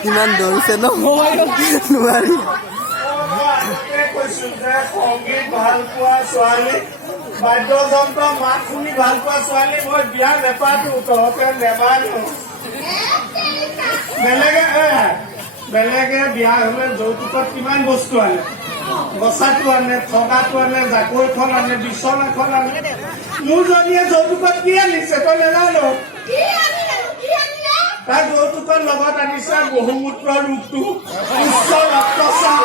কিমান দৌৰিছে ন নোৱাৰি সংগীত ভাল পোৱা ছোৱালী বাদ্যযন্ত্ৰ মাত শুনি ভাল পোৱা ছোৱালী মই বিয়া নেপাতো তহঁতে নেমানো বেলেগে বিয়া হলে যৌতুকত কিমান বস্তু আনে গছাটো আনে থকাটো আনে জাকৈখন আনে বিচনাখন আনে মোৰ জনীয়ে যৌতুকত কি আনিছে তই নেজানো তাৰ যৌতুকৰ লগত আনিছে বহুমূত্ৰৰ ৰোগটো উচ্চ ৰক্তচাপ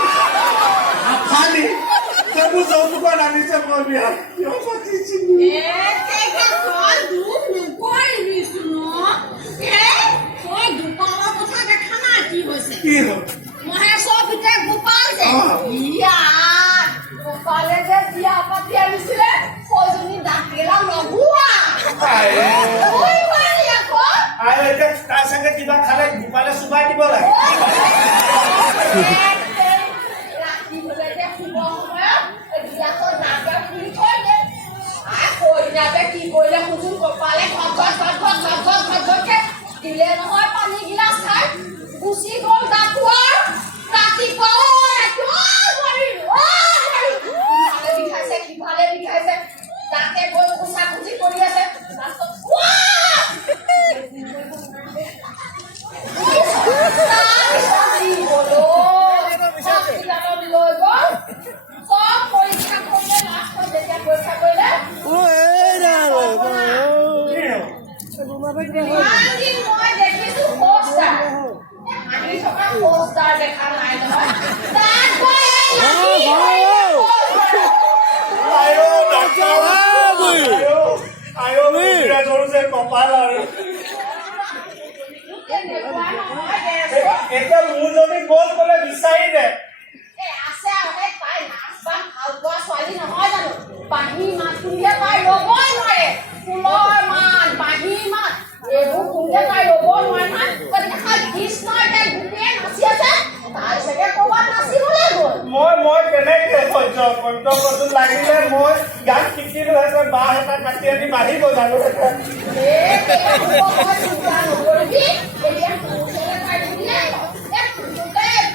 আফালি সেইবোৰ যৌতুকত আনিছে মই বিয়া কিয় পাতিছিলো কি হ'ল গোপালে যে বিয়া পাতি আনিছিলে সজনী ডাকেলা লগোৱা তাৰ চাগে কিবা খালে গোপালে চুবাই দিব লাগে ৰাতি হলে যে শুব সময়ত গিলাচৰ নাকে ফুলি থৈ দে কইনাতে কি কৰিলে শুচোন কপালে ঘটঘটকে দিলে নহয় পানী গিলাচ খাই গুচি গ'ল ডাকুৱাৰ ৰাতিপুৱা সিফালে বিষাইছে তাকে গৈ কুচা কুচি কৰি আছে দেখা নাই কপাল আৰু এতিয়া মোৰ যদি গ'ল ক'লে বিচাৰি দে ছোৱালী নহয় জানো বাঁহী মাত শুনিলে তাই ৰ'বই নোৱাৰে ফুলৰ মাত বাঁহী মাত এইবোৰ শুনিলে তাই ৰ'ব নোৱাৰে নহয় গতিকে কৃষ্ণ তাই গোটেই নাচি আছে তাই চাগে ক'ৰবাত নাচিবলৈ গ'ল মই কেনেকে সহ্য কৰিম লাগিলে মই গান শিকিলো হেঁতেন বাঁহ এটা কাটি আনি বাঢ়ি বজালো হেঁতেন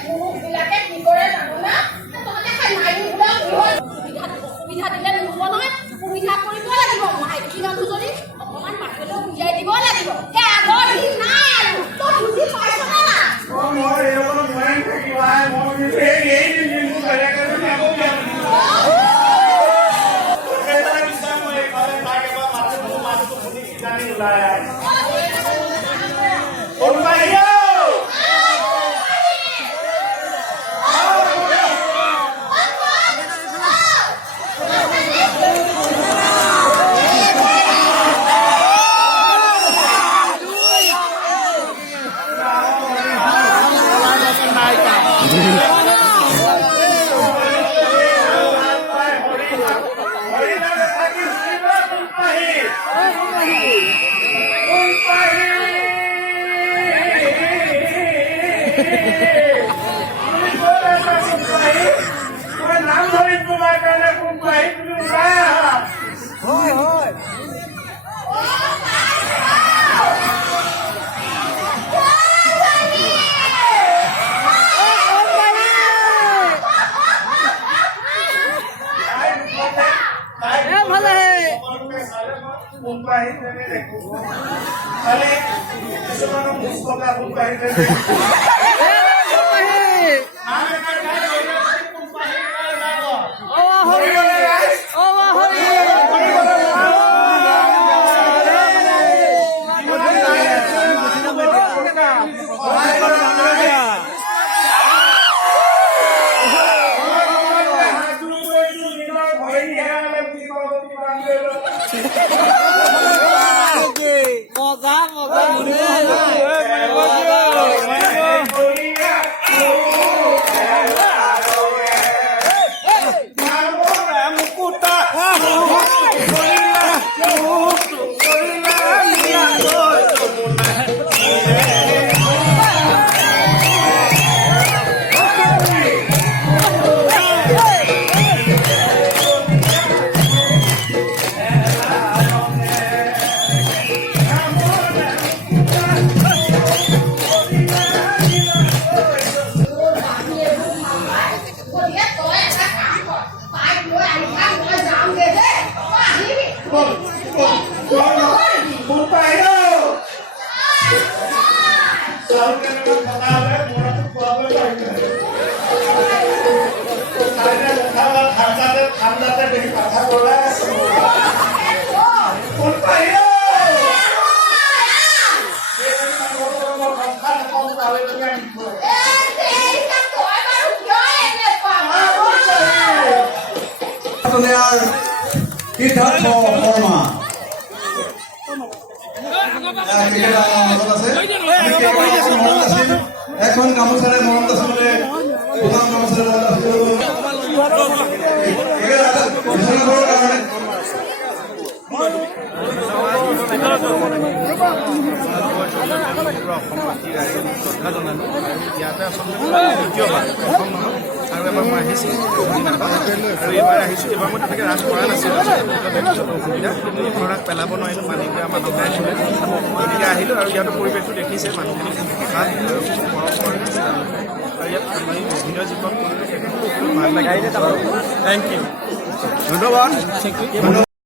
পুৰুষবিলাকে কি কৰে জানো না সুবিধা দিলে নহ'ব নহয় সুবিধা কৰিব লাগিব মাইকী মানুহজনী অকণমান বাহিৰলৈ উলিয়াই দিব লাগিব আগৰ দিন নাই আৰু তই বুজি পাইছ না নাম ধৰি তোমাৰ কাৰণে কোন পাহি তুমি ওলাই আহা খালি কিছুমানৰ মুখ থকা কোন পাহি ঠান্ডাতে বেশি কথা বলে সিদ্ধাৰ্থ শৰ্মা এখন গামোচাৰে মনত আছিলে প্ৰধান গামোচাৰে ইয়াতে আচলতে দ্বিতীয়বাৰ প্ৰথম নহয় আৰু এবাৰ মই আহিছোঁ আৰু এইবাৰ আহিছোঁ এইবাৰ মই তেনেকৈ ৰাস কৰা নাছিলোঁ ব্যক্তিগত অসুবিধা কিন্তু এইখন ৰাস পেলাব নোৱাৰিলোঁ মালিকে মানুহ নাই চলে গতিকে আহিলোঁ আৰু ইয়াতো পৰিৱেশটো দেখিছে মানুহখিনি ভাল আৰু মৰম কৰে আৰু ইয়াত আমি বিভিন্ন জীৱন কৰিলোঁ ভাল লাগে। থেংক ইউ ধন্যবাদ।